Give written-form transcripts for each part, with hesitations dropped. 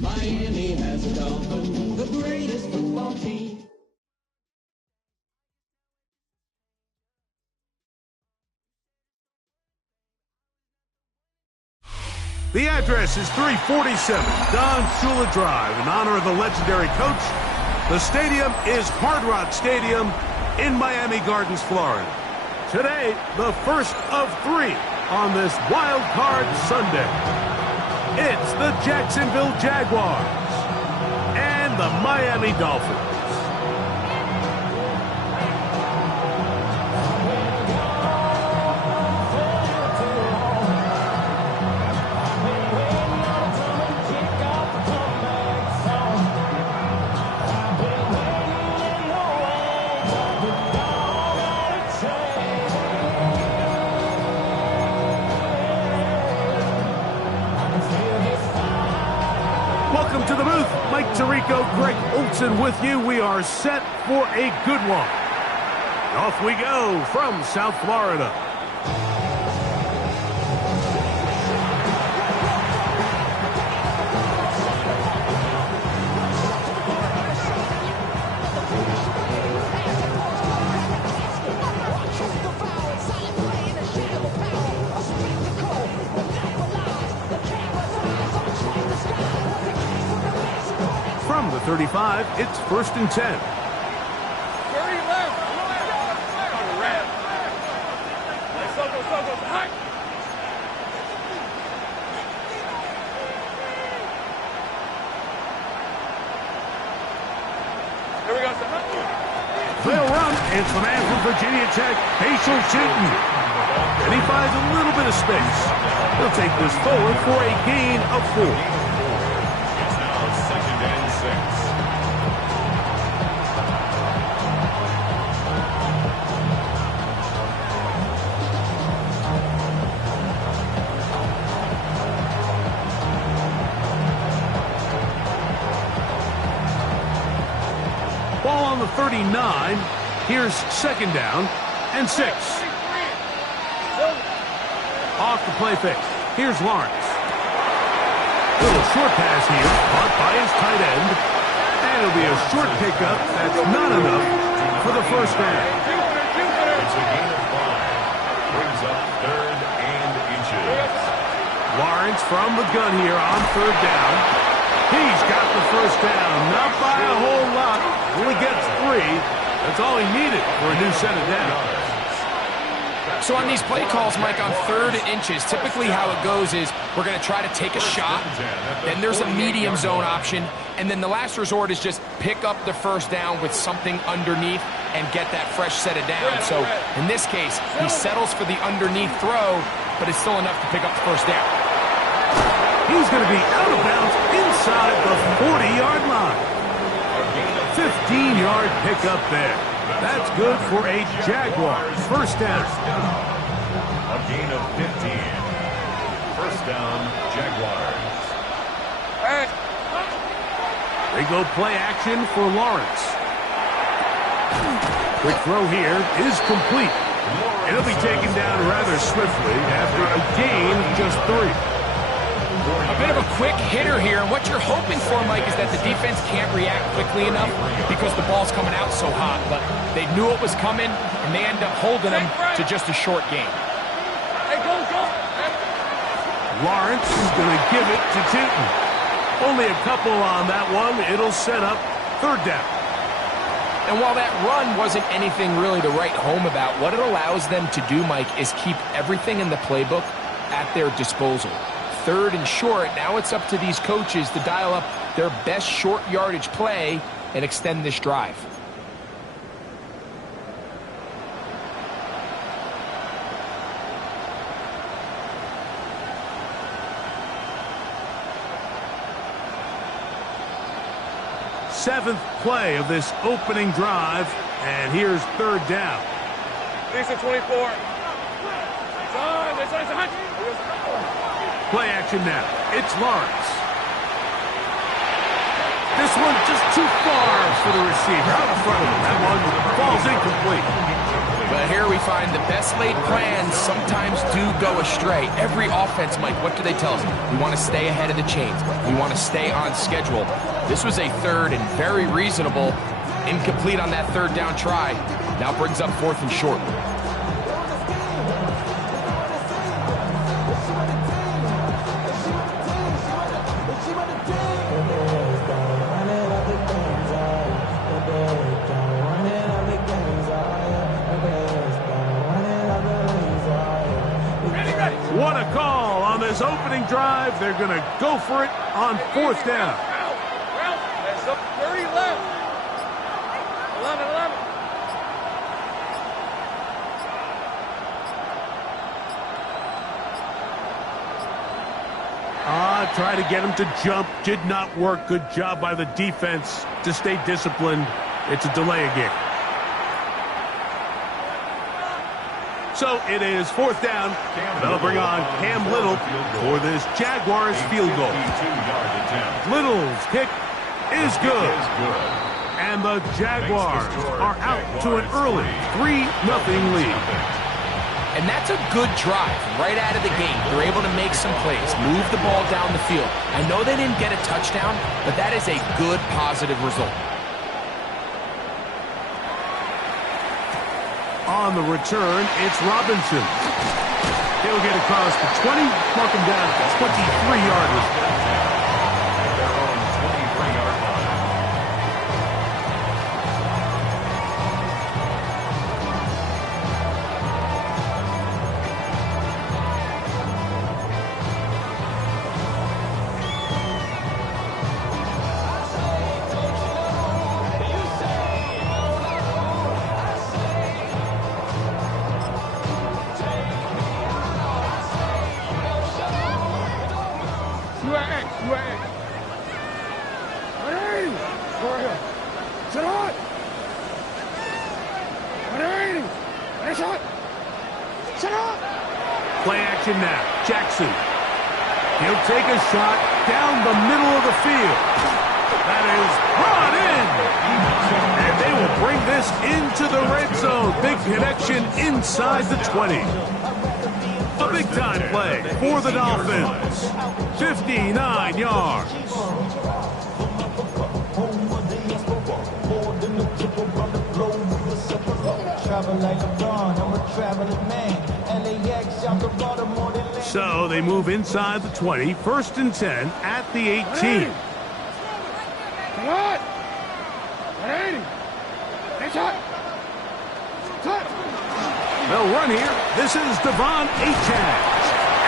Miami has a Dolphin, the greatest football team. The address is 347 Don Shula Drive in honor of the legendary coach. The stadium is Hard Rock Stadium in Miami Gardens, Florida. Today, the first of 3 on this Wild Card Sunday. It's the Jacksonville Jaguars and the Miami Dolphins. Welcome to the booth. Mike Tirico, Greg Olson with you. We are set for a good one. Off we go from South Florida. From the 35, it's 1st and 10. 30 left. Here we go, They'll run. It's the man from Virginia Tech, Facial shooting. And he finds a little bit of space. He'll take this forward for a gain of 4. Ball on the 39. Here's 2nd down and 6. Off the play fake. Here's Lawrence. Little short pass here, caught by his tight end. And it'll be a short pickup. That's not enough for the 1st down. It's a gain of 5. Brings up 3rd and inches. Lawrence from the gun here on 3rd down. He's got the 1st down. Not by a whole lot. Only gets 3. That's all he needed for a new set of downs. So on these play calls, Mike, on 3rd and inches, typically how it goes is we're going to try to take a shot, then there's a medium zone option, and then the last resort is just pick up the 1st down with something underneath and get that fresh set of downs. So in this case, he settles for the underneath throw, but it's still enough to pick up the 1st down. He's going to be out of bounds inside the 40-yard line. 15-yard pickup there. That's good for a Jaguars 1st down. A gain of 15. 1st down, Jaguars. They go play action for Lawrence. Quick throw here is complete. It'll be taken down rather swiftly after a gain of just 3. A bit of a quick hitter here, and what you're hoping for, Mike, is that the defense can't react quickly enough because the ball's coming out so hot. But they knew it was coming, and they end up holding them to just a short gain. Lawrence is going to give it to Tootin. Only a couple on that one. It'll set up 3rd down. And while that run wasn't anything really to write home about, what it allows them to do, Mike, is keep everything in the playbook at their disposal. 3rd and short, now it's up to these coaches to dial up their best short yardage play and extend this drive. Seventh play of this opening drive, and here's 3rd down. Lisa 24. Play action now. It's Lawrence. This one just too far for the receiver. Out in front of him. That one falls incomplete. But here we find the best laid plans sometimes do go astray. Every offense, Mike, what do they tell us? We want to stay ahead of the chains. We want to stay on schedule. This was a third and very reasonable, incomplete on that third down try. Now brings up 4th and short. What a call on this opening drive. They're going to go for it on 4th down. That's up 30 left. 11. Try to get him to jump. Did not work. Good job by the defense to stay disciplined. It's a delay again. So it is 4th down. They'll bring on Cam Little for this Jaguars field goal. Little's kick is good. And the Jaguars are out to an early 3-0 lead. And that's a good drive right out of the gate. They're able to make some plays, move the ball down the field. I know they didn't get a touchdown, but that is a good, positive result. On the return, it's Robinson. He'll get across the 20, mark him down at the 23-yard line. Play action now. Jackson. He'll take a shot down the middle of the field. That is brought in. And they will bring this into the red zone. Big connection inside the 20. A big-time play for the Dolphins. 59 yards. So they move inside the 20, 1st and 10 at the 18. Come on! 180! They'll run here. This is Devon Achane.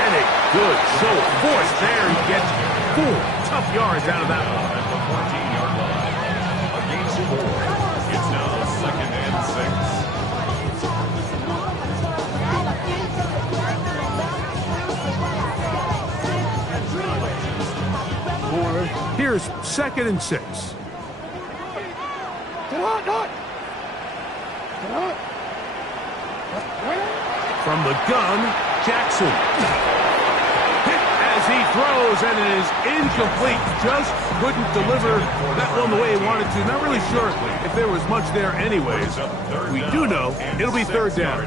And a good show of force there. He gets 4 tough yards out of that one. At the 14-yard line. A gain of 4. It's now 2nd and 6. Here's 2nd and 6. From the gun, Jackson. Hit as he throws, and it is incomplete. Just couldn't deliver that one the way he wanted to. Not really sure if there was much there anyways. We do know it'll be 3rd down.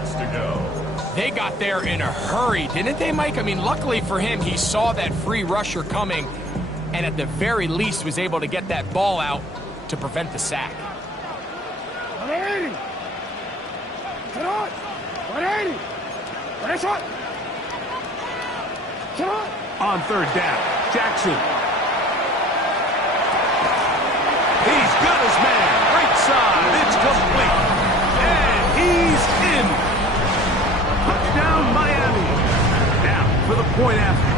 They got there in a hurry, didn't they, Mike? I mean, luckily for him, he saw that free rusher coming, and at the very least was able to get that ball out to prevent the sack. 180! Get on! 180! Finish up! Get on! On 3rd down, Jackson. He's got his man. Right side. It's complete. And he's in. Touchdown, Miami. Now for the point after.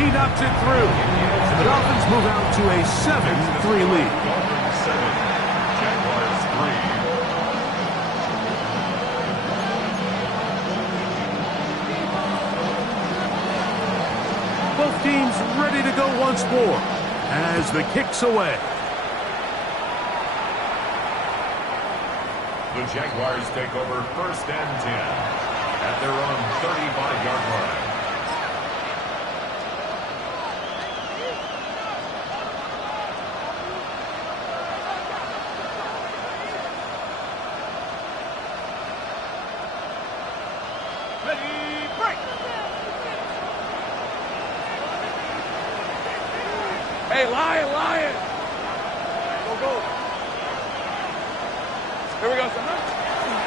He knocks it through. And the Dolphins move out to a 7-3 lead. 7, Jaguars 3. Both teams ready to go once more as the kick's away. The Jaguars take over 1st and 10 at their own 35-yard line. Hey, Lion! Go. Here we go, son.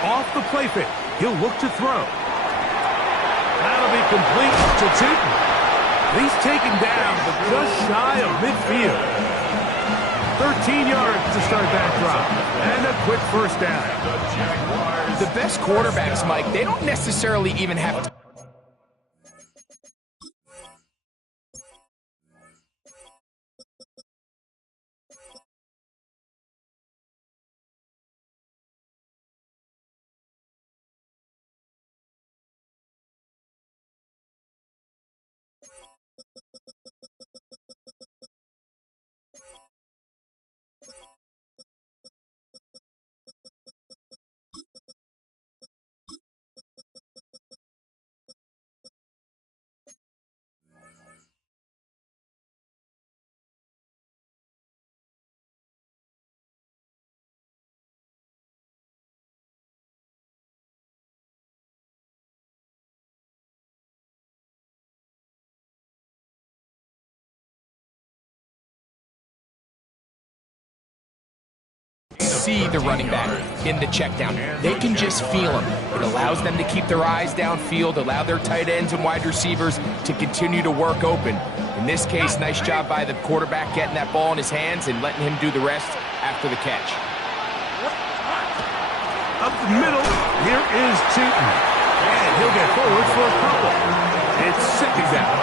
Off the play fake. He'll look to throw. That'll be complete to Tootin. He's taken down, but just shy of midfield. 13 yards to start that drive. And a quick first down. The best quarterbacks, Mike, they don't necessarily even have to. See the running back in the check down. They can just feel him. It allows them to keep their eyes downfield, allow their tight ends and wide receivers to continue to work open. In this case, nice job by the quarterback getting that ball in his hands and letting him do the rest after the catch. Up the middle, here is Tootin. And he'll get forward for a couple. It's second down.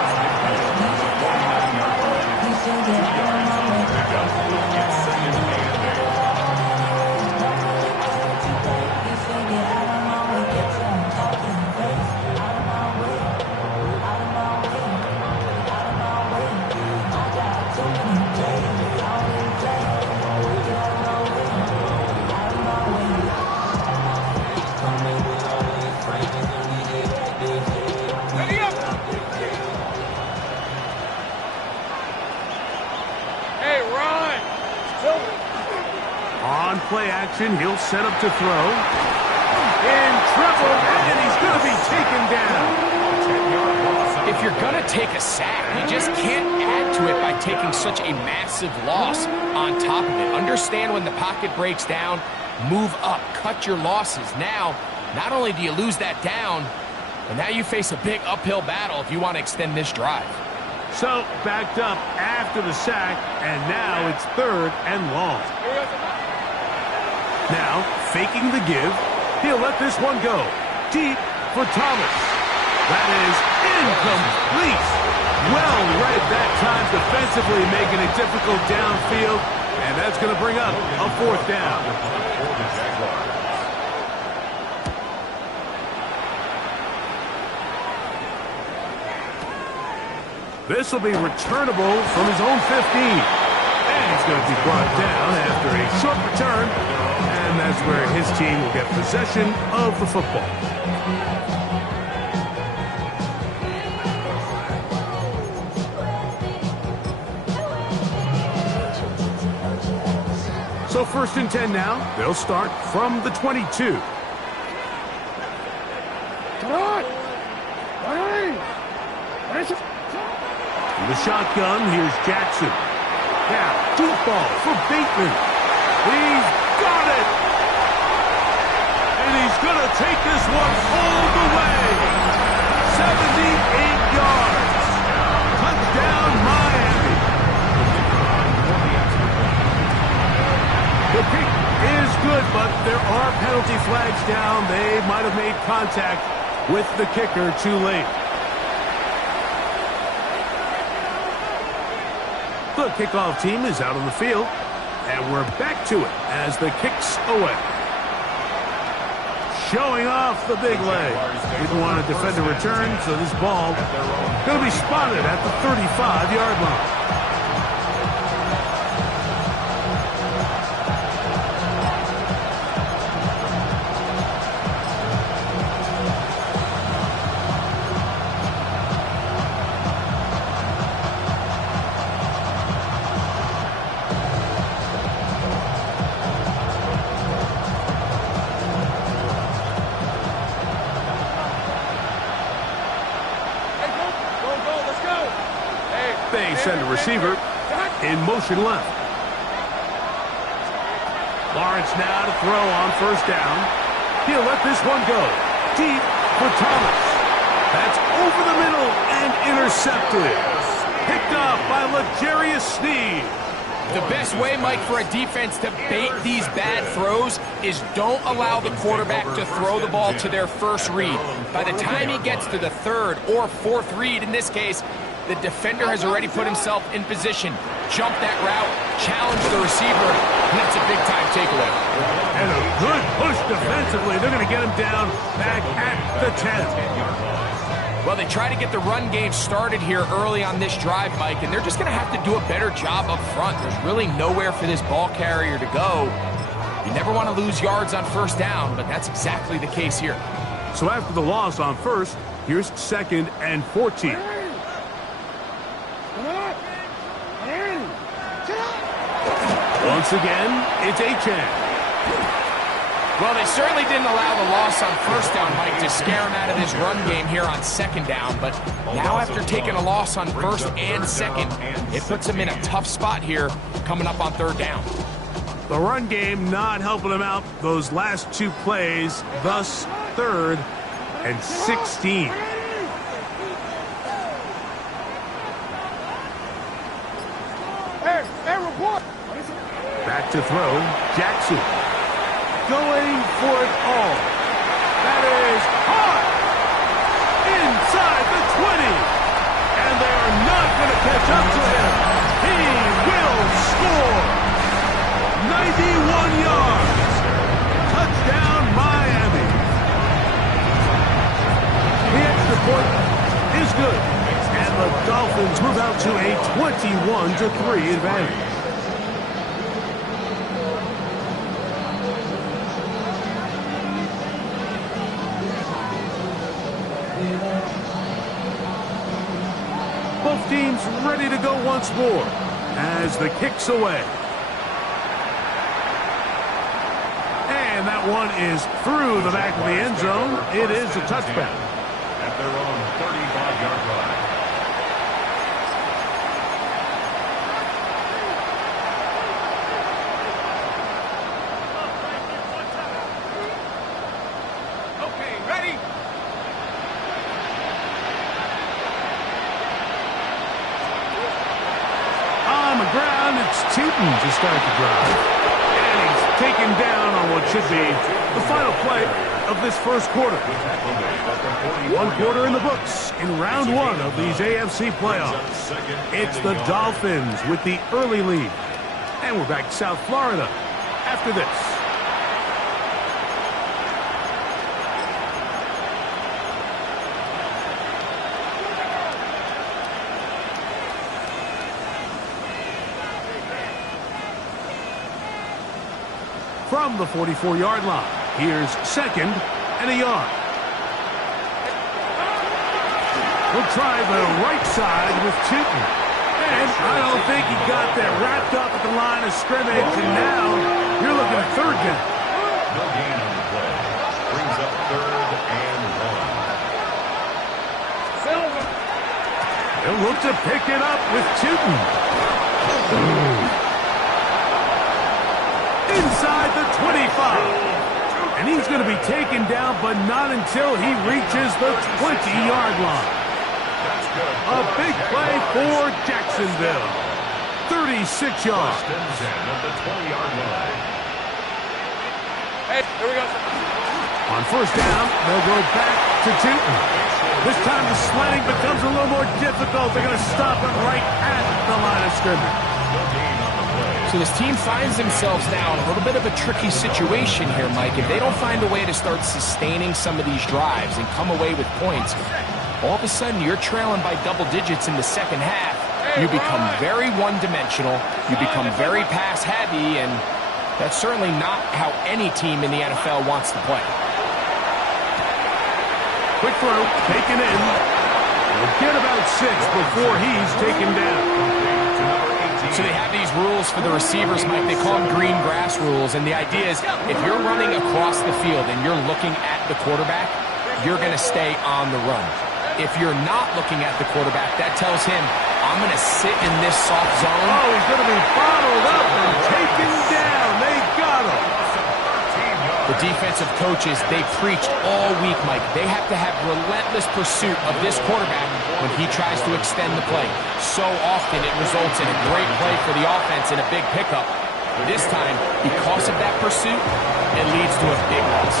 On play action, he'll set up to throw. In trouble, and he's going to be taken down. If you're going to take a sack, you just can't add to it by taking such a massive loss on top of it. Understand when the pocket breaks down, move up, cut your losses. Now, not only do you lose that down, but now you face a big uphill battle if you want to extend this drive. So, backed up after the sack, and now it's third and long. Now, faking the give, he'll let this one go. Deep for Thomas. That is incomplete. Well read that time defensively, making it difficult downfield, and that's going to bring up a fourth down. This will be returnable from his own 15. And he's going to be brought down after a short return. And that's where his team will get possession of the football. So 1st and 10 now. They'll start from the 22. In the shotgun, here's Jackson. Now, deep ball for Bateman. He's got it! And he's going to take this one all the way. 78 yards. Touchdown, Miami. The kick is good, but there are penalty flags down. They might have made contact with the kicker too late. The kickoff team is out on the field, and we're back to it as the kick's away. Showing off the big leg. Didn't want to defend a return, so this ball going to be spotted at the 35-yard line. They send a receiver in motion left. Lawrence now to throw on first down. He'll let this one go. Deep for Thomas. That's over the middle and intercepted. Picked up by L'Jarius Sneed. The best way, Mike, for a defense to bait these bad throws is don't allow the quarterback to throw the ball to their first read. By the time he gets to the third or fourth read, in this case, the defender has already put himself in position, jumped that route, challenged the receiver, and that's a big-time takeaway. And a good push defensively. They're going to get him down back at the 10. Well, they try to get the run game started here early on this drive, Mike, and they're just going to have to do a better job up front. There's really nowhere for this ball carrier to go. You never want to lose yards on first down, but that's exactly the case here. So after the loss on first, here's 2nd and 14. Once again, it's Achane. Well, they certainly didn't allow the loss on first down, Mike, to scare him out of this run game here on second down. But now after taking a loss on first and second, it puts him in a tough spot here coming up on third down. The run game not helping him out those last 2 plays, thus 3rd and 16. Hey, report. Back to throw, Jackson. Going for it all. That is hard. Inside the 20. And they are not going to catch up to him. He will score. 91 yards. Touchdown, Miami. The extra point is good. And the Dolphins move out to a 21-3 advantage. Both teams ready to go once more as the kick's away. And that one is through the back of the end zone. It is a touchdown. At their own 35-yard line. Okay, ready? On the ground, it's Tootin to start the drive. And he's taken down on what should be the final play of this first quarter. 1 quarter in the books in round 1 of these AFC playoffs. It's the Dolphins with the early lead. And we're back to South Florida after this. From the 44-yard line, here's 2nd and a yard. We'll try the right side with Tootin. And I don't think he got there. Wrapped up at the line of scrimmage, and now you're looking at 3rd down. No gain on the play. Brings up 3rd and 1. They'll look to pick it up with Tootin. Inside the 25. And he's going to be taken down, but not until he reaches the 20-yard line. A big play for Jacksonville. 36 yards. At the 20-yard line. Hey, here we go. On first down, they'll go back to Tootin. This time the slanting becomes a little more difficult. They're going to stop him right at the line of scrimmage. So this team finds themselves now in a little bit of a tricky situation here, Mike. If they don't find a way to start sustaining some of these drives and come away with points, all of a sudden you're trailing by double digits in the second half. You become very one-dimensional. You become very pass-heavy, and that's certainly not how any team in the NFL wants to play. Quick throw, taken in. We'll get about 6 before he's taken down. So they have these rules for the receivers, Mike. They call them green grass rules. And the idea is if you're running across the field and you're looking at the quarterback, you're going to stay on the run. If you're not looking at the quarterback, that tells him I'm going to sit in this soft zone. Oh, he's going to be bottled up and taken down. They got him. The defensive coaches, they preached all week, Mike. They have to have relentless pursuit of this quarterback when he tries to extend the play. So often it results in a great play for the offense and a big pickup. This time, because of that pursuit, it leads to a big loss.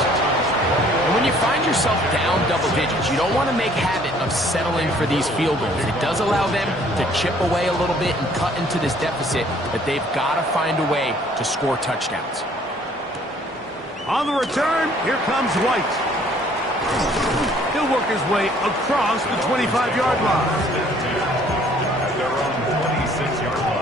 And when you find yourself down double digits, you don't want to make habit of settling for these field goals. It does allow them to chip away a little bit and cut into this deficit, but they've got to find a way to score touchdowns. On the return, here comes White. He'll work his way across the 25-yard line. At their own 26-yard line.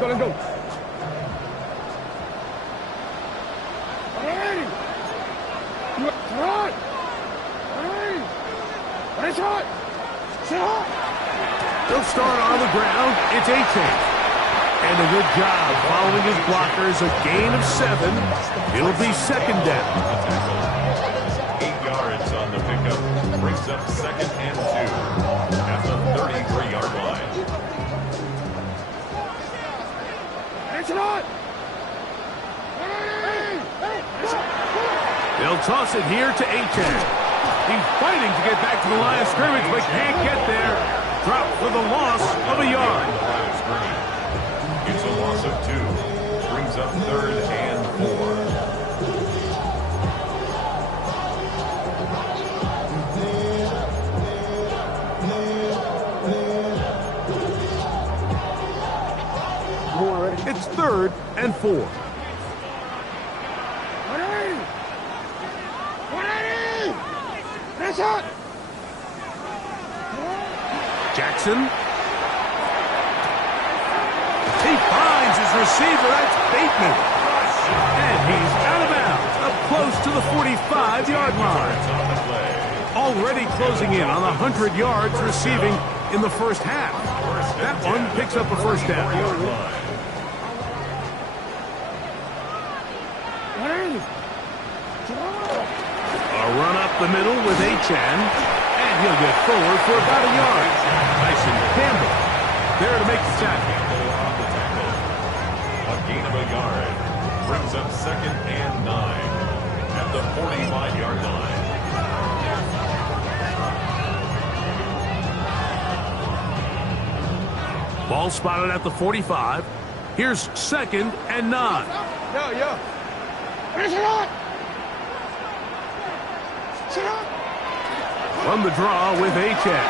Go, go. They'll start on the ground. It's A-Chain. And a good job following his blockers. A gain of 7. It'll be second down. 8 yards on the pickup. Brings up second and 2 at the 33-yard line. They'll toss it here to A-Chain. He's fighting to get back to the line of scrimmage, but can't get there. Drop for the loss of a yard. It's a loss of 2. Brings up third and 4. It's third and 4. Jackson. He finds his receiver. That's Bateman. And he's out of bounds, up close to the 45-yard line. Already closing in on 100 yards receiving in the first half. That one picks up a first down. A run up the middle with A-Chan, and he'll get forward for about a yard. Tyson Campbell there to make the tackle. A gain of a yard. Brings up second and 9 at the 45-yard line. Ball spotted at the 45. Here's second and 9. Yo. From the draw with A-Chan.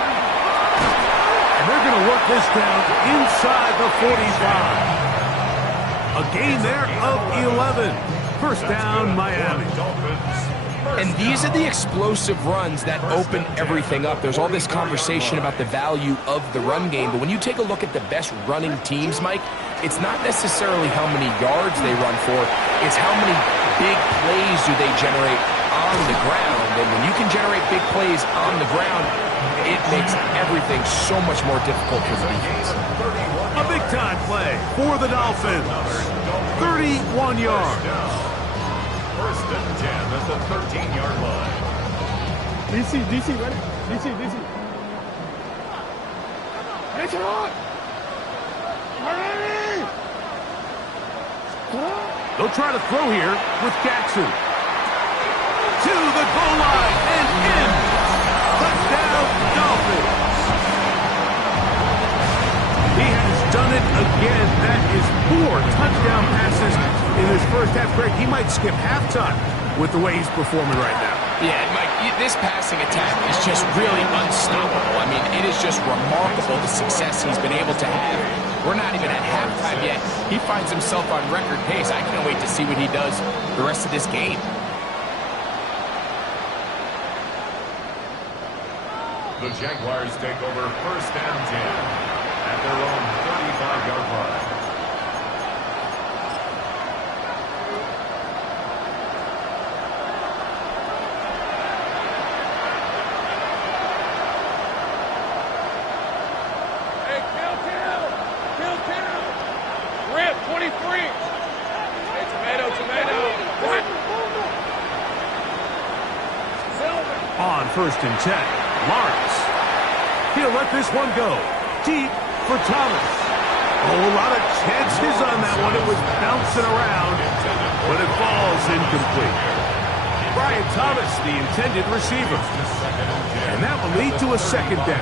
And they're going to work this down inside the 45. A gain there of 11. First down, Miami. And these are the explosive runs that open everything up. There's all this conversation about the value of the run game, but when you take a look at the best running teams, Mike, it's not necessarily how many yards they run for, it's how many big plays do they generate on the ground. And when you can generate big plays on the ground, it makes everything so much more difficult for the defense. A big-time play for the Dolphins. 31 yards. First and 10 at the 13-yard line. DC, ready? DC. It's on! They'll try to throw here with Jackson. To the goal line and in. Touchdown, Dolphins. He has done it again. That is 4 touchdown passes in his first half. Greg, he might skip halftime with the way he's performing right now. Yeah, Mike, this passing attack is just really unstoppable. I mean, it is just remarkable the success he's been able to have. We're not even at halftime yet. He finds himself on record pace. I can't wait to see what he does the rest of this game. The Jaguars take over first and 10 at their own 35-yard line. Hey, kill. Rip, 23. Hey, tomato. On 1st and 10, Lawrence. He'll let this one go. Deep for Thomas. Oh, a lot of chances on that one. It was bouncing around, but it falls incomplete. Brian Thomas, the intended receiver. And that will lead to a 2nd down.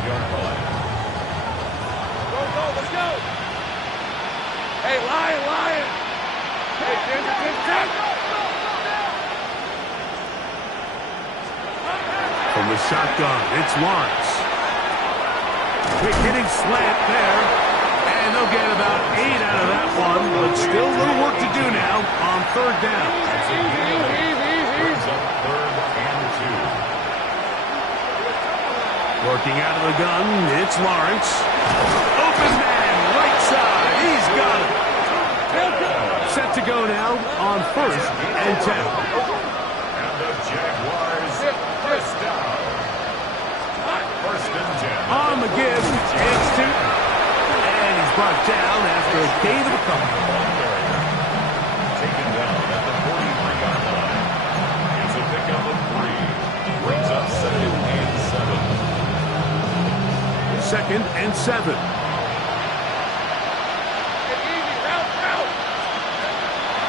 Go, let's go. Hey, Lion. Hey, Ginger. From the shotgun, it's Lawrence. Quick hitting slant there. And they'll get about 8 out of that one, but still a little work to do now on 3rd down. Brings up 3rd and 2. Working out of the gun, it's Lawrence. Open man, right side. He's got it. Set to go now on 1st and 10. And the Jaguars first down. 1st and 10. On the give, it's Tootin. And he's brought down after a gain of a couple. Taken down at the 43-yard line. It's a pickup of 3. Brings up 2nd and 7. 2nd and 7.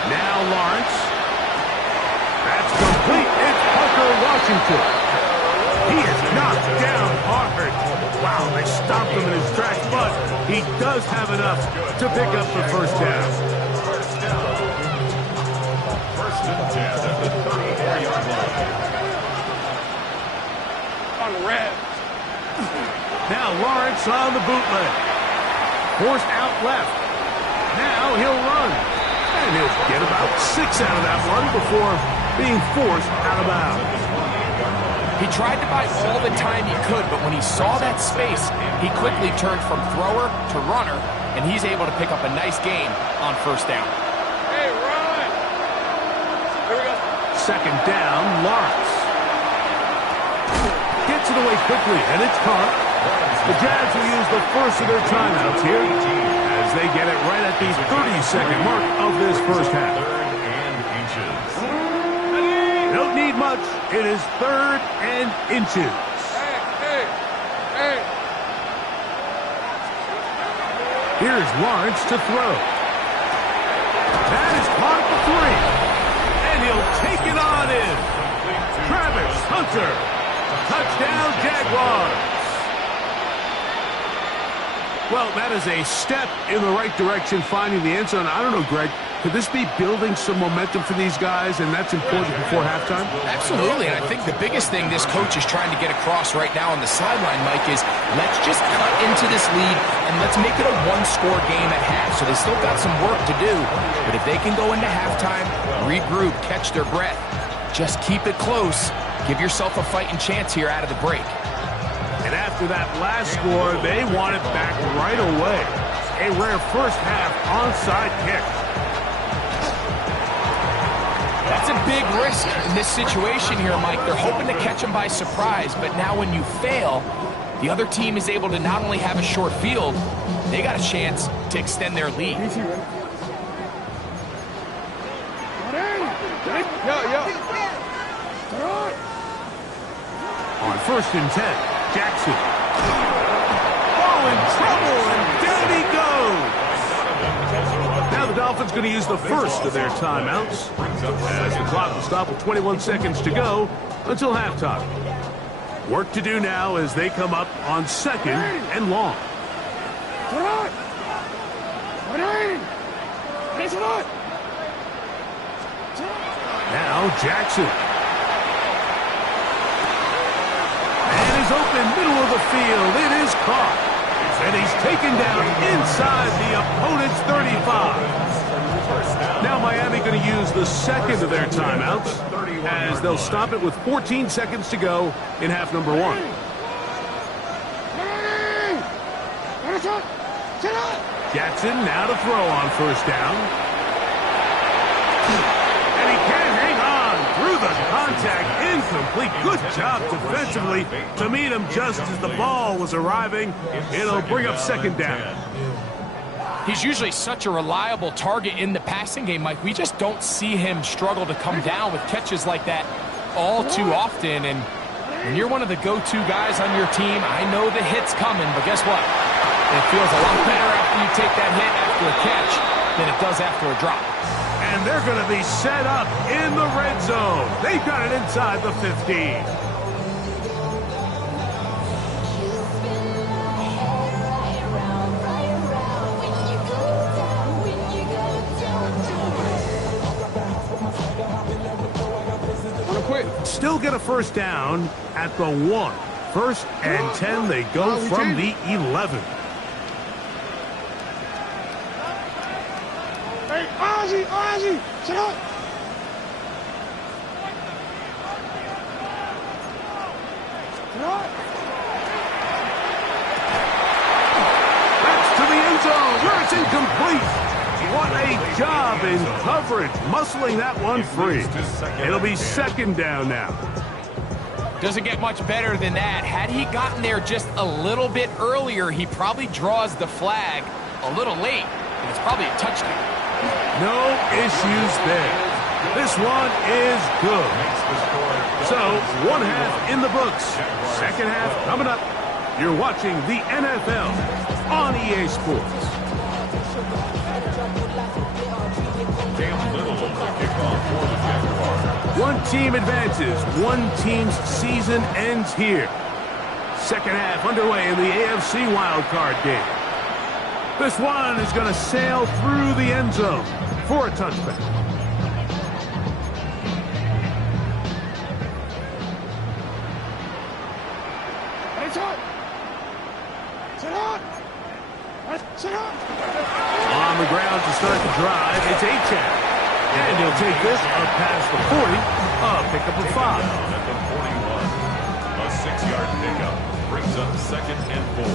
Now Lawrence. That's complete. It's Parker Washington. He is knocked down hard. Wow, they stopped him in his tracks, but he does have enough to pick up the 1st down. 1st and 10 at the 34-yard line. On the red. Now Lawrence on the bootleg. Forced out left. Now he'll run. And he'll get about 6 out of that one before being forced out of bounds. He tried to buy all the time he could, but when he saw that space, he quickly turned from thrower to runner, and he's able to pick up a nice gain on 1st down. Hey, run. Here we go. 2nd down, Lawrence. Gets it away quickly, and it's caught. The Jags will use the first of their timeouts here as they get it right at the 30-second mark of this 1st half. 3rd and inches. Don't need much. It is 3rd and inches. Hey. Here's Lawrence to throw. That is caught at the 3. And he'll take it on in. Travis Hunter. Touchdown, Jaguars. Well, that is a step in the right direction, finding the end zone. I don't know, Greg, could this be building some momentum for these guys, and that's important before halftime? Absolutely, and I think the biggest thing this coach is trying to get across right now on the sideline, Mike, is let's just cut into this lead and let's make it a one-score game at half. So they still got some work to do, but if they can go into halftime, regroup, catch their breath, just keep it close, give yourself a fighting chance here out of the break. And after that last score, they want it back right away. A rare first half onside kick. That's a big risk in this situation here, Mike. They're hoping to catch them by surprise, but now when you fail, the other team is able to not only have a short field, they got a chance to extend their lead. Yo. On 1st and 10. Jackson. Oh, in trouble, and down he goes. Now the Dolphins going to use the first of their timeouts as the clock will stop with 21 seconds to go until halftime. Work to do now as they come up on 2nd and long. Now Jackson. Open middle of the field. It is caught. And he's taken down inside the opponent's 35. Now Miami going to use the 2nd of their timeouts as they'll stop it with 14 seconds to go in half number 1. Jackson now to throw on 1st down. And he can't hang on through the contact. Incomplete. Good job defensively to meet him just as the ball was arriving. It'll bring up 2nd down. He's usually such a reliable target in the passing game, Mike. We just don't see him struggle to come down with catches like that all too often. And When you're one of the go-to guys on your team, I know the hit's coming, but guess what? It feels a lot better after you take that hit after a catch than it does after a drop. And they're going to be set up in the red zone. They've got it inside the 15. Still get a first down at the 1. First and 10, they go from the 11. Hey, Ozzy, sit up. That's to the end zone, where it's incomplete. What a job in coverage, muscling that one free. It'll be second down now. Doesn't get much better than that. Had he gotten there just a little bit earlier, he probably draws the flag a little late, and it's probably a touchdown. No issues there. This one is good. So, one half in the books. Second half coming up. You're watching the NFL on EA Sports. One team advances. One team's season ends here. Second half underway in the AFC wildcard game. This one is going to sail through the end zone for a touchback. On the ground to start the drive, it's Jags. And he'll take this up past the 40, pickup of 5. At the 41, a 6-yard pickup brings up second and 4.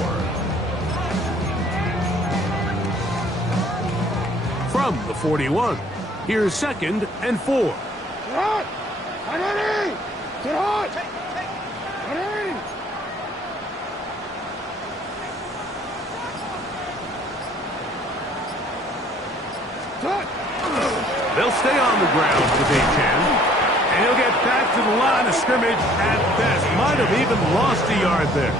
From the 41, here's second and 4. They'll stay on the ground with Jags, and he'll get back to the line of scrimmage at best. Might have even lost a yard there.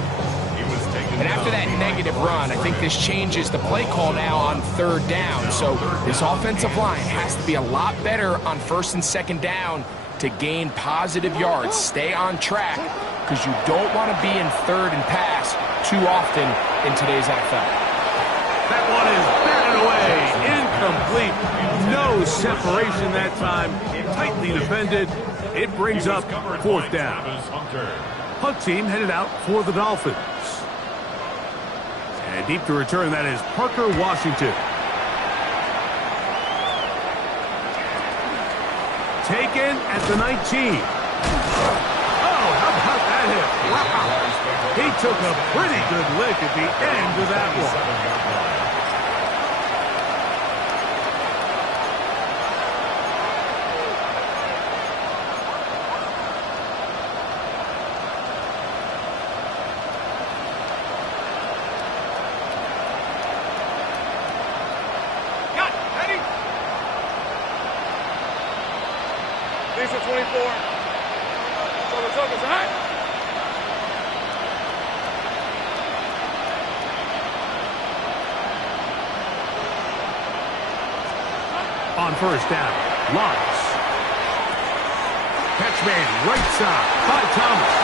And after that negative run, I think this changes the play call now on third down. So this offensive line has to be a lot better on first and second down to gain positive yards. Stay on track, because you don't want to be in third and pass too often in today's NFL. That one is batted away, incomplete. No separation that time, tightly defended. It brings up fourth down. Punt team headed out for the Dolphins. And deep to return, that is Parker Washington. Taken at the 19. Oh, how about that hit? Wow. He took a pretty good lick at the end of that one. These are 24. So the took us, all right? On first down, Lawrence. Catch made right side by Thomas.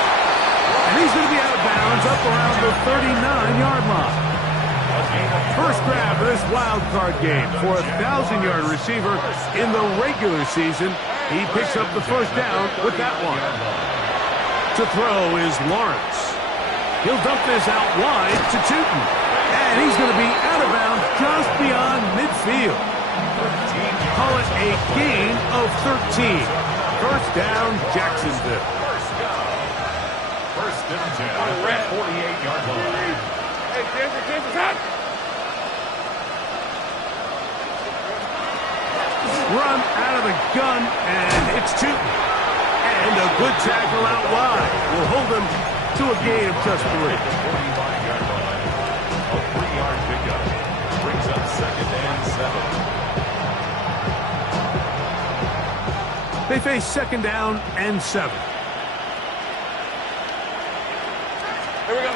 And he's going to be out of bounds up around the 39-yard line. First grab of this wild card game for a 1,000-yard receiver in the regular season. He picks up the first down with that one. To throw is Lawrence. He'll dump this out wide to Tootin. And he's going to be out of bounds just beyond midfield. Call it a gain of 13. First down, Jacksonville. First and 10 at the 48-yard line. Hey, Kansas, hot. Run out of the gun, and it's Tootin. And a good tackle out wide will hold him to a gain of just 3. 45-yard line. A 3-yard pickup brings up second and 7. They face second down and 7. Here we go.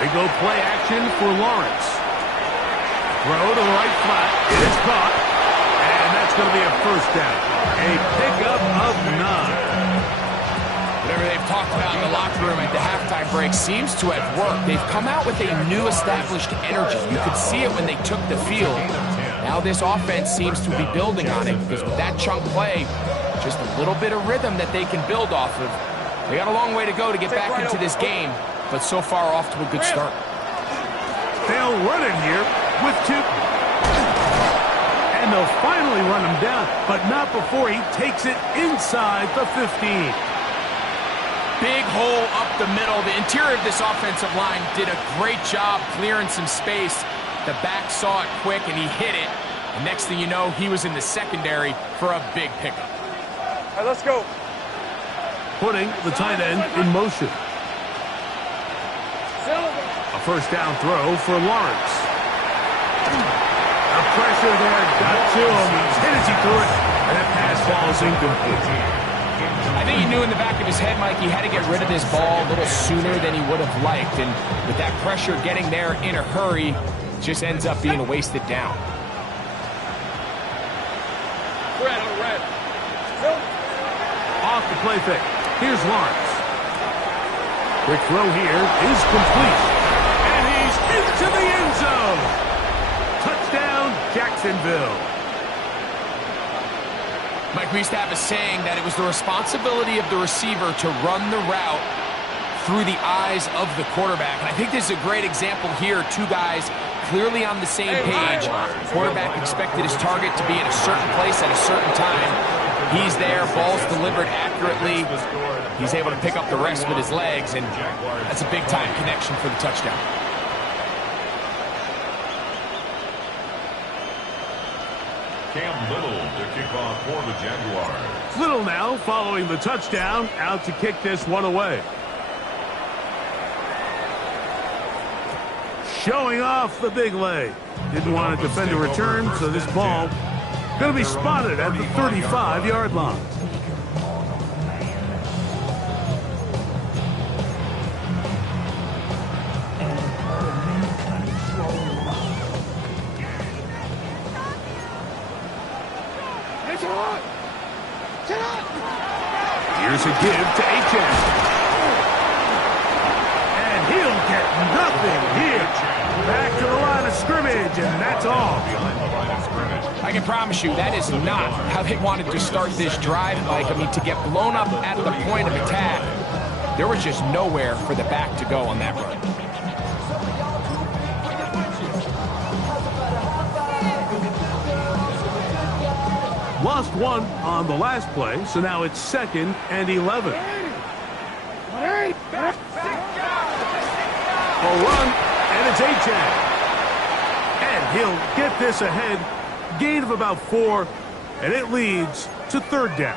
They go play action for Lawrence. Throw to the right flat. It is caught. And that's going to be a first down. A pickup of 9. Whatever they've talked about in the locker room at the halftime break seems to have worked. They've come out with a new established energy. You could see it when they took the field. Now this offense seems to be building on it because with that chunk play, just a little bit of rhythm that they can build off of. They got a long way to go to get back into this game, but so far off to a good start. They'll run it here with 2. And they'll finally run him down, but not before he takes it inside the 15. Big hole up the middle. The interior of this offensive line did a great job clearing some space. The back saw it quick, and he hit it. And next thing you know, he was in the secondary for a big pickup. All right, let's go. Putting the tight end in motion. A first down throw for Lawrence. The pressure there got to him. He's hit as he threw it, and that pass ball is incomplete. I think he knew in the back of his head, Mike, he had to get rid of this ball a little sooner than he would have liked. And with that pressure getting there in a hurry, it just ends up being a wasted down. Red. Off the play fake. Here's Lawrence. Quick throw here is complete. And he's into the end zone. Touchdown, Jacksonville. Mike, we used to have a saying that it was the responsibility of the receiver to run the route through the eyes of the quarterback. And I think this is a great example here. 2 guys clearly on the same page. Quarterback expected his target to be in a certain place at a certain time. He's there, ball's delivered accurately. He's able to pick up the rest with his legs, and that's a big-time connection for the touchdown. Cam Little to kick off for the Jaguars. Little now following the touchdown, out to kick this one away. Showing off the big leg. Didn't want to defend a return, so this ball going to be spotted at the 35-yard line. Here's a give to H.S. And he'll get nothing here. Back to the line of scrimmage, and that's all. I can promise you that is not how they wanted to start this drive, Mike. I mean, to get blown up at the point of attack, there was just nowhere for the back to go on that run. Lost 1 on the last play, so now it's 2nd and 11. A run, and it's H.S. And he'll get this ahead. Gain of about 4, and it leads to 3rd down.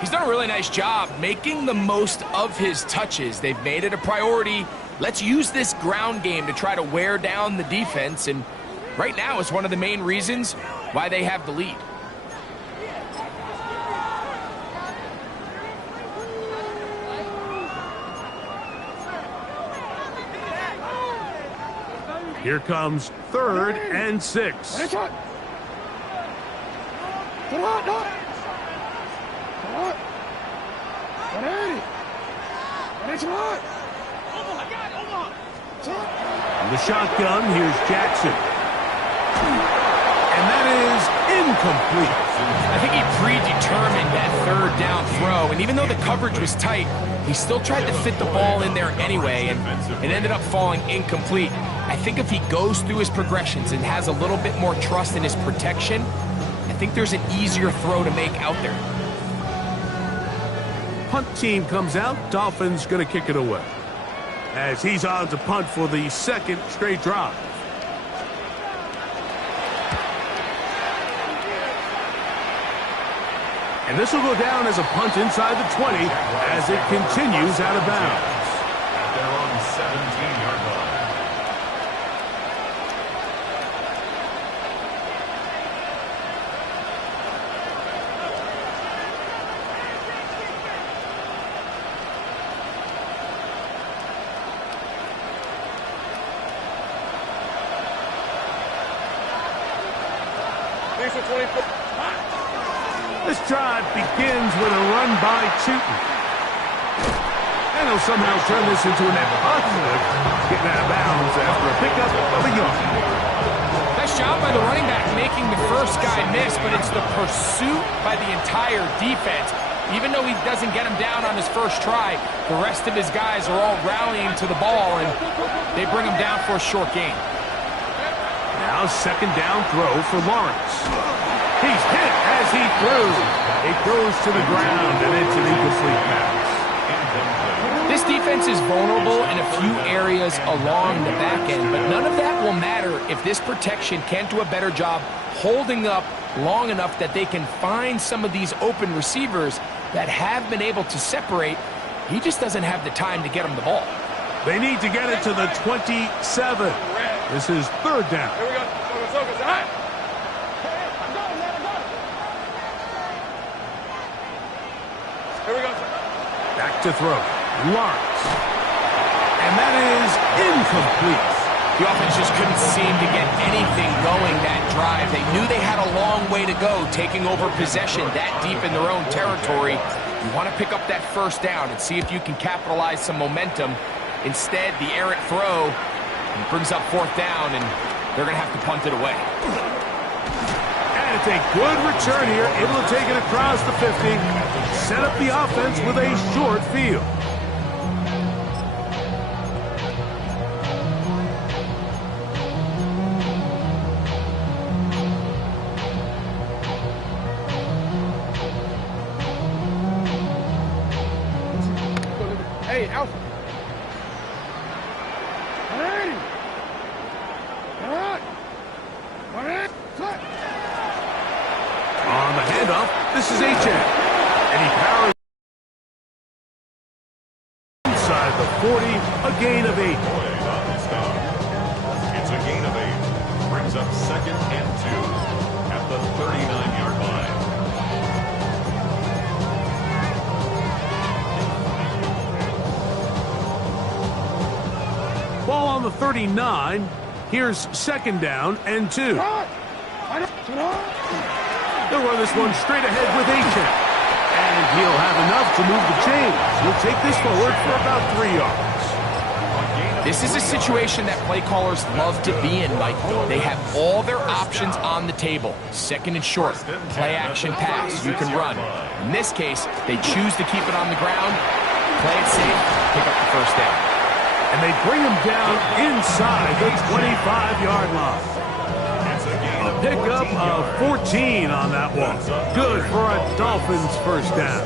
He's done a really nice job making the most of his touches. They've made it a priority. Let's use this ground game to try to wear down the defense, and right now it's one of the main reasons why they have the lead. Here comes 3rd and 6. In the shotgun, here's Jackson. And that is incomplete. I think he predetermined that 3rd down throw, and even though the coverage was tight, he still tried to fit the ball in there anyway, and it ended up falling incomplete. I think if he goes through his progressions and has a little bit more trust in his protection, I think there's an easier throw to make out there. Punt team comes out. Dolphins going to kick it away, as he's on to punt for the 2nd straight drive. And this will go down as a punt inside the 20 as it continues out of bounds. At their own 17-yard line. These are 24. This drive begins with a run by Chutin. And he'll somehow turn this into a net positive, getting out of bounds after a pickup of a yard. Nice job by the running back making the first guy miss, but it's the pursuit by the entire defense. Even though he doesn't get him down on his first try, the rest of his guys are all rallying to the ball, and they bring him down for a short gain. Now second down throw for Lawrence. He's hit as he throws. It goes to the ground, and it's an incomplete pass. This defense is vulnerable in a few areas along the back end, but none of that will matter if this protection can't do a better job holding up long enough that they can find some of these open receivers that have been able to separate. He just doesn't have the time to get him the ball. They need to get it to the 27. This is third down. Here we go. Focus. All right. Here we go. Back to throw. Lawrence. And that is incomplete. The offense just couldn't seem to get anything going that drive. They knew they had a long way to go, taking over possession that deep in their own territory. You want to pick up that first down and see if you can capitalize some momentum. Instead, the errant throw brings up fourth down, and they're going to have to punt it away. And it's a good return here, able to take it across the 50, set up the offense with a short field. Hey, Alpha. On the handoff, this is H.A. And he powers inside the 40, a gain of 8. It's a gain of 8. Brings up second and 2 at the 39-yard line. Ball on the 39. Here's second down and 2. They'll run this one straight ahead with H.A. And he'll have enough to move the chains. He'll take this forward for about 3 yards. This is a situation that play callers love to be in, Mike. They have all their options on the table. Second and short, play action pass, you can run. In this case, they choose to keep it on the ground, play it safe, pick up the first down. And they bring him down inside the 25-yard line. A pickup of 14 on that one. Good for a Dolphins first down.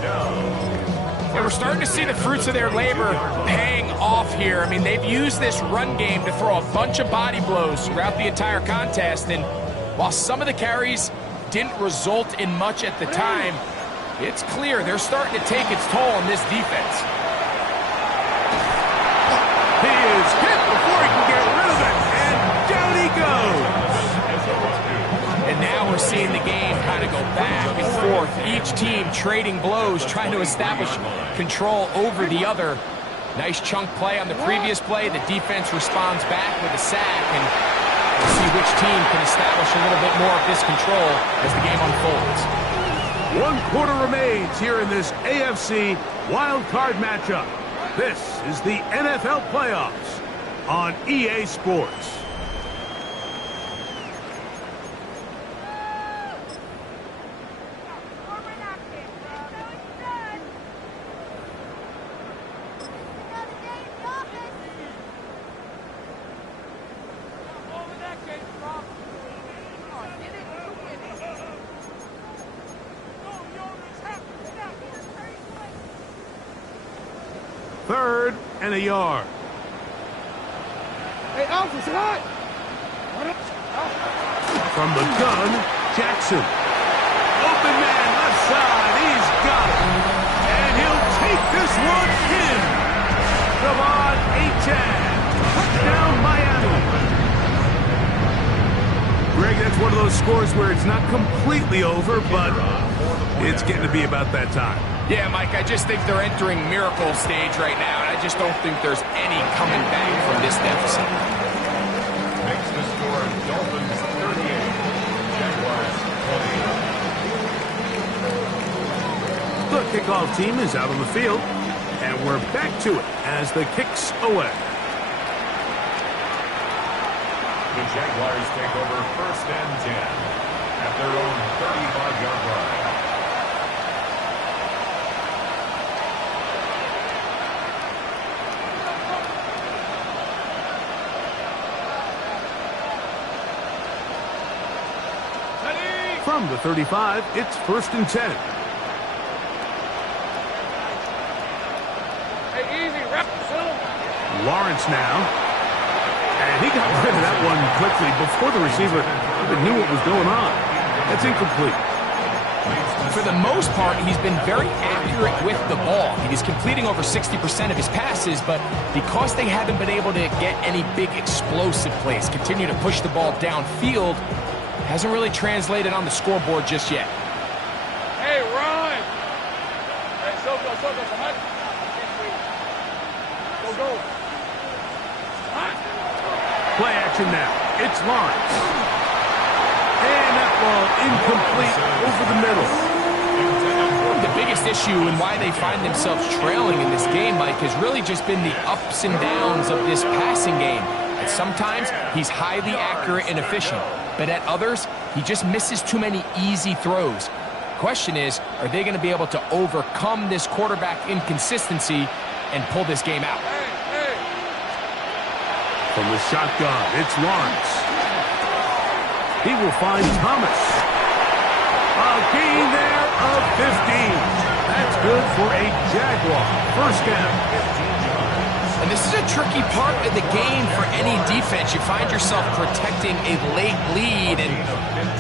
Yeah, we're starting to see the fruits of their labor paying off here. I mean, they've used this run game to throw a bunch of body blows throughout the entire contest, and while some of the carries didn't result in much at the time, it's clear they're starting to take its toll on this defense. He is hit before he can get rid of it, and down he goes. And now we're seeing the game kind of go back and forth. Each team trading blows, trying to establish control over the other. Nice chunk play on the previous play. The defense responds back with a sack, and we'll see which team can establish a little bit more of this control as the game unfolds. 1 quarter remains here in this AFC wild card matchup. This is the NFL playoffs on EA Sports. Third and a yard. Hey, Alpha, say hi. From the gun, Jackson. Open man, left side, he's got it. And he'll take this one in. Come on, H.A. Touchdown, Miami. Greg, that's one of those scores where it's not completely over, but it's getting to be about that time. Yeah, Mike, I just think they're entering miracle stage right now, and I just don't think there's any coming back from this deficit. Makes the score Dolphins 38, Jaguars 20. The kickoff team is out on the field, and we're back to it as the kick's away. The Jaguars take over 1st and 10 at their own 35-yard line. From the 35, it's 1st and 10. Hey, easy, rep, Lawrence now. And he got rid of that one quickly before the receiver even knew what was going on. That's incomplete. For the most part, he's been very accurate with the ball. He's completing over 60% of his passes, but because they haven't been able to get any big explosive plays, continue to push the ball downfield, hasn't really translated on the scoreboard just yet. Hey, run! Hey, so go, come on. Go. Play action now. It's Lawrence. And that ball incomplete over the middle. The biggest issue and why they find themselves trailing in this game, Mike, has really just been the ups and downs of this passing game. And sometimes he's highly accurate and efficient, but at others, he just misses too many easy throws. Question is, are they going to be able to overcome this quarterback inconsistency and pull this game out? From the shotgun, it's Lawrence. He will find Thomas. A gain there of 15. That's good for a Jaguar. 1st down. And this is a tricky part of the game for any defense. You find yourself protecting a late lead, and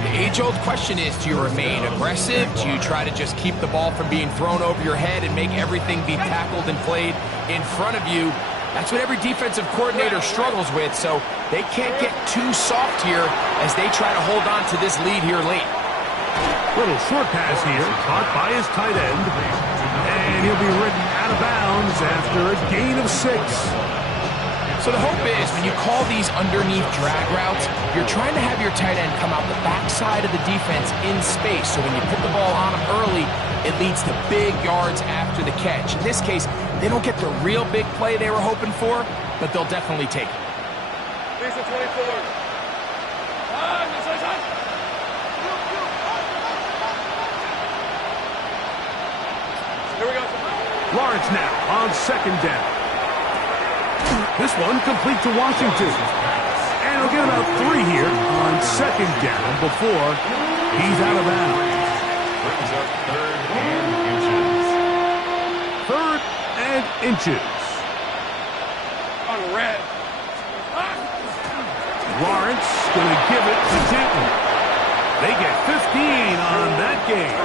the age-old question is, do you remain aggressive? Do you try to just keep the ball from being thrown over your head and make everything be tackled and played in front of you? That's what every defensive coordinator struggles with, so they can't get too soft here as they try to hold on to this lead here late. Little short pass here, caught by his tight end, and he'll be ridden out of bounds after a gain of 6. So the hope is when you call these underneath drag routes, you're trying to have your tight end come out the backside of the defense in space, so when you put the ball on him early, it leads to big yards after the catch. In this case, they don't get the real big play they were hoping for, but they'll definitely take it. Lisa 24. Here we go. Lawrence now on 2nd down. This one complete to Washington. And he'll get about 3 here on 2nd down before he's out of bounds. Brings up 3rd and inches. 3rd and inches. On red. Lawrence going to give it to Denton. They get 15 on that game.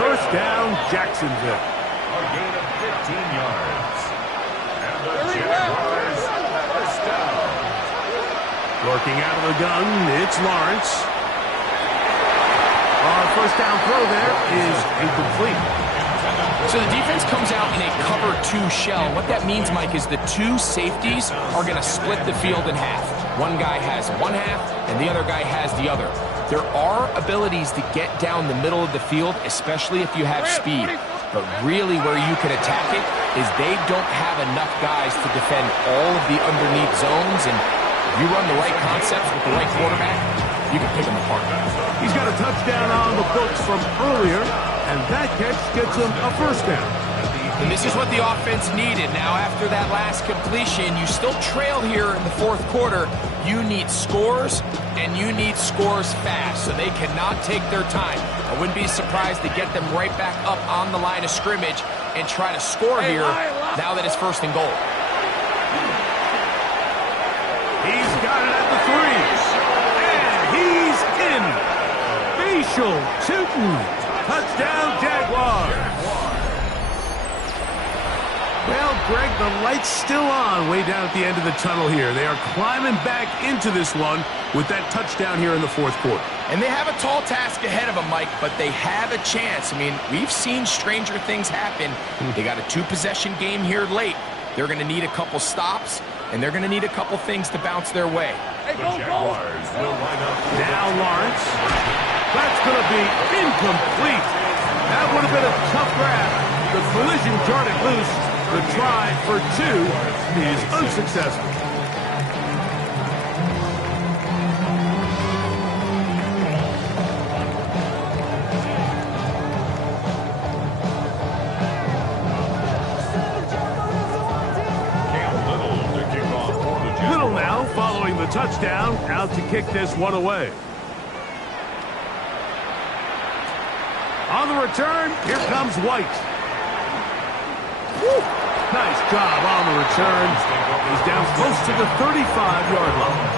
1st down, Jacksonville. A gain of 15 yards. And the Jaguars 1st down. Working out of the gun, it's Lawrence. Our 1st down throw there is incomplete. So the defense comes out in a cover 2 shell. What that means, Mike, is the 2 safeties are going to split the field in half. One guy has one half, and the other guy has the other. There are abilities to get down the middle of the field, especially if you have speed. But really where you can attack it is they don't have enough guys to defend all of the underneath zones, and if you run the right concepts with the right quarterback, you can pick them apart. He's got a touchdown on the books from earlier, and that catch gets him a 1st down. And this is what the offense needed. Now, after that last completion, you still trail here in the 4th quarter. You need scores, and you need scores fast, so they cannot take their time. I wouldn't be surprised to get them right back up on the line of scrimmage and try to score here now that it's 1st and goal. He's got it at the 3, and he's in. Facial Tootin'. Touchdown, Jaguars. Well, Greg, the light's still on way down at the end of the tunnel here. They are climbing back into this one with that touchdown here in the 4th quarter. And they have a tall task ahead of them, Mike, but they have a chance. I mean, we've seen stranger things happen. They got a 2-possession game here late. They're going to need a couple stops, and they're going to need a couple things to bounce their way. Hey, The Jaguars will line up. Now Lawrence. That's going to be incomplete. That would have been a tough grab. The collision jarred it loose. The try for 2 is unsuccessful. Little now following the touchdown, out to kick this one away. On the return, here comes White. Woo. Nice job on the return. He's down close to the 35-yard line.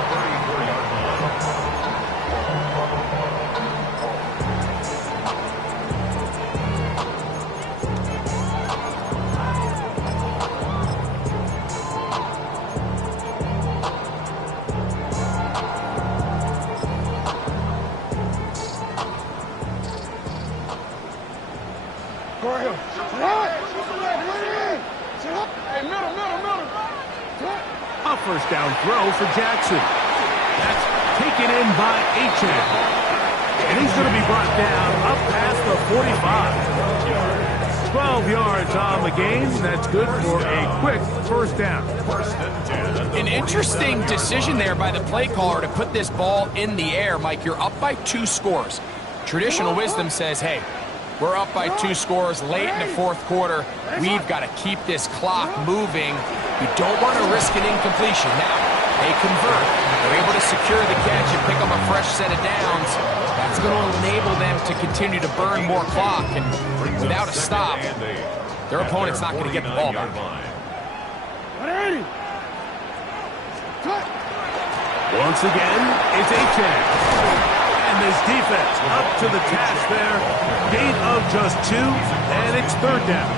A first down throw for Jackson. That's taken in by Achan. And he's going to be brought down up past the 45. 12 yards on the game. That's good for a quick first down. An interesting decision there by the play caller to put this ball in the air. Mike, you're up by 2 scores. Traditional wisdom says, hey, we're up by 2 scores late in the 4th quarter. We've got to keep this clock moving. You don't want to risk an incompletion. Now, they convert. They're able to secure the catch and pick up a fresh set of downs. That's going to enable them to continue to burn more clock. And without a stop, their opponent's not going to get the ball back. Once again, it's Achan. And this defense up to the task there. Gain of just 2, and it's 3rd down.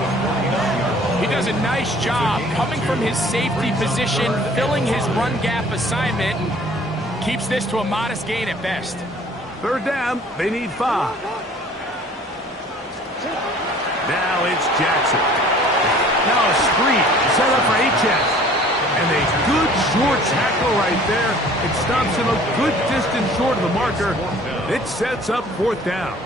He does a nice job coming from his safety position, filling his run gap assignment, and keeps this to a modest gain at best. 3rd down, they need 5. Now it's Jackson. Now a screen set up for Achan. And a good short tackle right there. It stops him a good distance short of the marker. It sets up 4th down.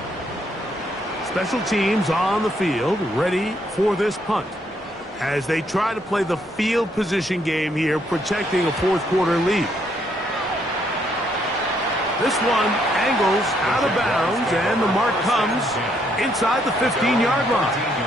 Special teams on the field, ready for this punt, as they try to play the field position game here, protecting a 4th quarter lead. This one angles out of bounds, and the mark comes inside the 15-yard line.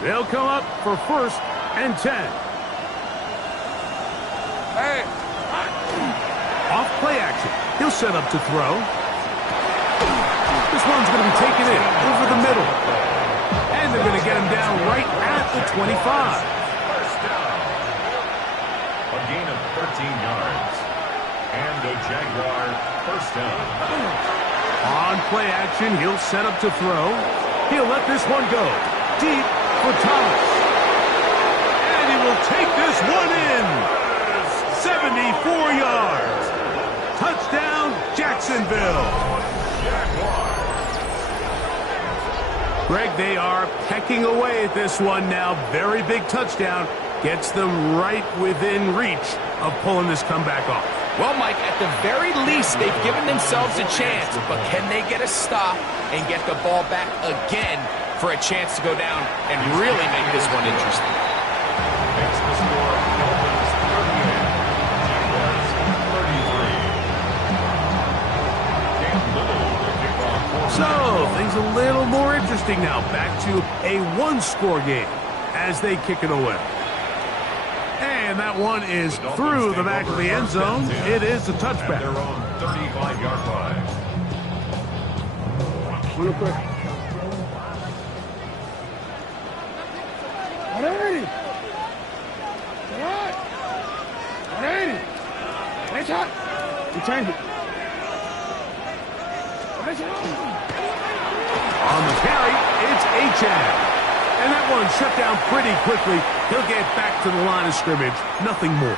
They'll come up for 1st and 10. Hey. Off play action. He'll set up to throw. This one's going to be taken in over the middle. And they're going to get him down right at the 25. First down. A gain of 13 yards. And a Jaguar first down. On play action, he'll set up to throw. He'll let this one go deep for Thomas. And he will take this one in. 74 yards. Touchdown, Jacksonville. Greg, they are pecking away at this one now. Very big touchdown. Gets them right within reach of pulling this comeback off. Well, Mike, at the very least, they've given themselves a chance. But can they get a stop and get the ball back again for a chance to go down and really make this one interesting? Makes the score Dolphins 38, Jaguars 33. Cam Little to kick off. So, things a little more interesting now. Back to a 1-score game as they kick it away. And that one is through the back of the end zone. It is a touchback. At their own 35-yard line. Real quick. 180. 180. Nice shot. You change it. On the carry, it's Achan. And that one shut down pretty quickly. He'll get back to the line of scrimmage. Nothing more.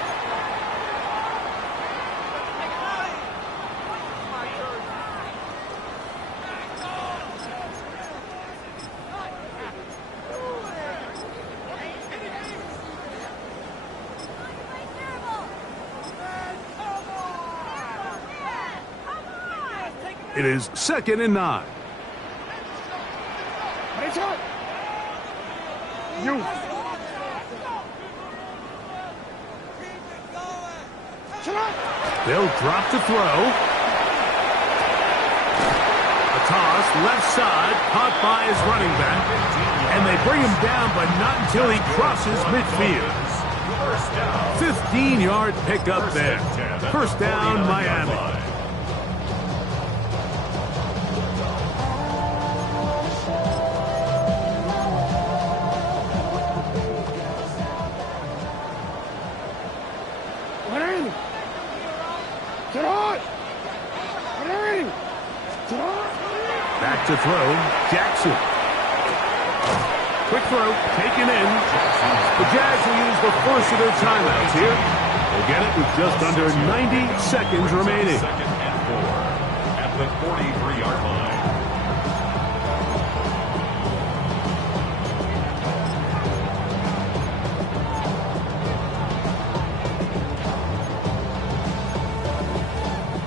It is 2nd and 9. They'll drop to throw. A toss, left side, caught by his running back. And they bring him down, but not until he crosses midfield. 15-yard pickup there. First down, Miami. Back to throw, Jackson. Quick throw, taken in. The Jags will use the first of their timeouts here. They'll get it with just under 90 seconds remaining. 2nd and 4 at the 43-yard line.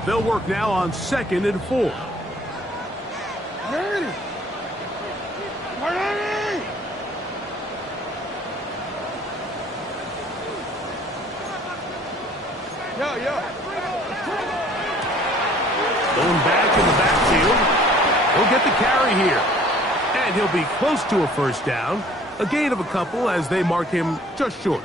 They'll work now on 2nd and 4. Going back in the backfield. He'll get the carry here. And he'll be close to a first down. A gain of a couple as they mark him just short.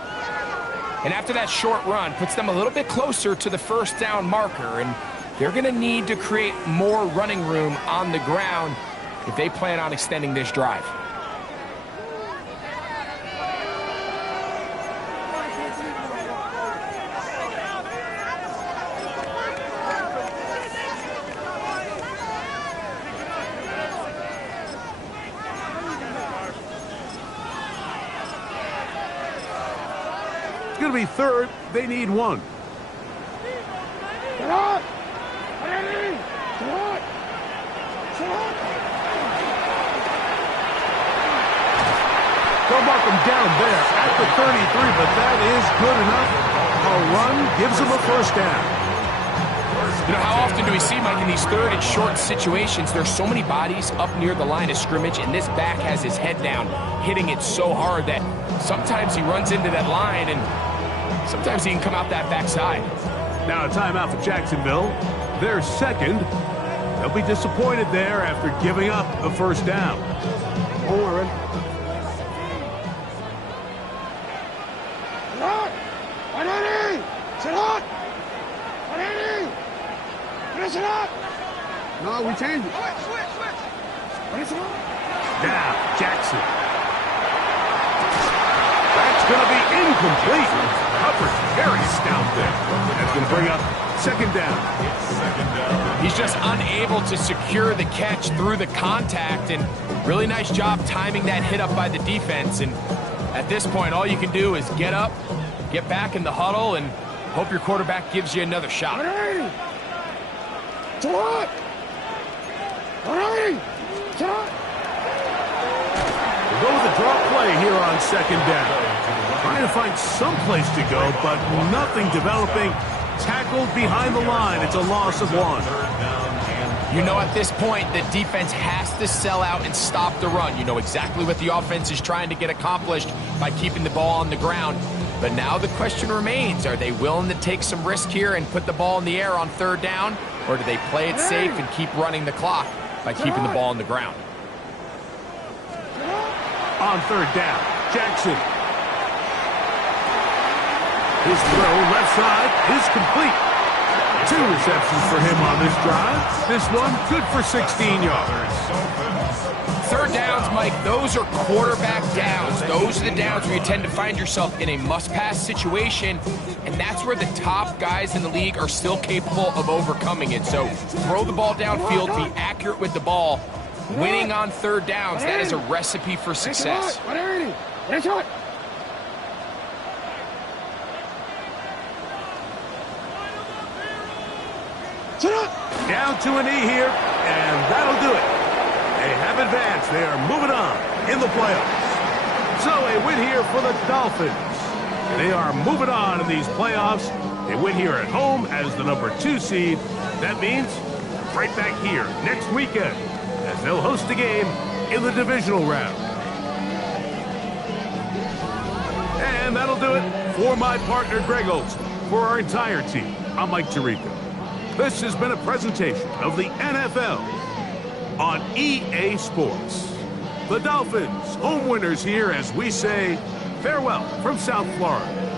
And after that short run, puts them a little bit closer to the first down marker. And they're going to need to create more running room on the ground if they plan on extending this drive. It's going to be 3rd. They need 1. They'll mark him down there at the 33, but that is good enough. A run gives him a first down. You know, how often do we see, Mike, in these 3rd and short situations, there's so many bodies up near the line of scrimmage, and this back has his head down, hitting it so hard that sometimes he runs into that line, and sometimes he can come out that backside. Now a timeout for Jacksonville. They're 2nd. They'll be disappointed there after giving up a first down. No, we changed it. Now, Jackson. That's going to be incomplete. Covered very stout there. That's going to bring up 2nd down. He's just unable to secure the catch through the contact, and really nice job timing that hit up by the defense. And at this point, all you can do is get up, get back in the huddle, and hope your quarterback gives you another shot. We'll go with the draw play here on 2nd down. Trying to find some place to go, but nothing developing. Tackled behind the line. It's a loss of 1. You know, at this point, the defense has to sell out and stop the run. You know exactly what the offense is trying to get accomplished by keeping the ball on the ground. But now the question remains, are they willing to take some risk here and put the ball in the air on 3rd down? Or do they play it safe and keep running the clock by keeping the ball on the ground? On 3rd down, Jackson. His throw left side is complete. 2 receptions for him on this drive. This one good for 16 yards. 3rd downs, Mike, those are quarterback downs. Those are the downs where you tend to find yourself in a must-pass situation, and that's where the top guys in the league are still capable of overcoming it. So throw the ball downfield, be accurate with the ball, Winning on third downs, that is a recipe for success. Down to a knee here, and that'll do it. They have advanced. They are moving on in the playoffs. So a win here for the Dolphins. They are moving on in these playoffs. They win here at home as the number 2 seed. That means right back here next weekend as they'll host a game in the divisional round. And that'll do it for my partner Greg Olson. For our entire team, I'm Mike Tirico. This has been a presentation of the NFL on EA Sports. The Dolphins, home winners here as we say farewell from South Florida.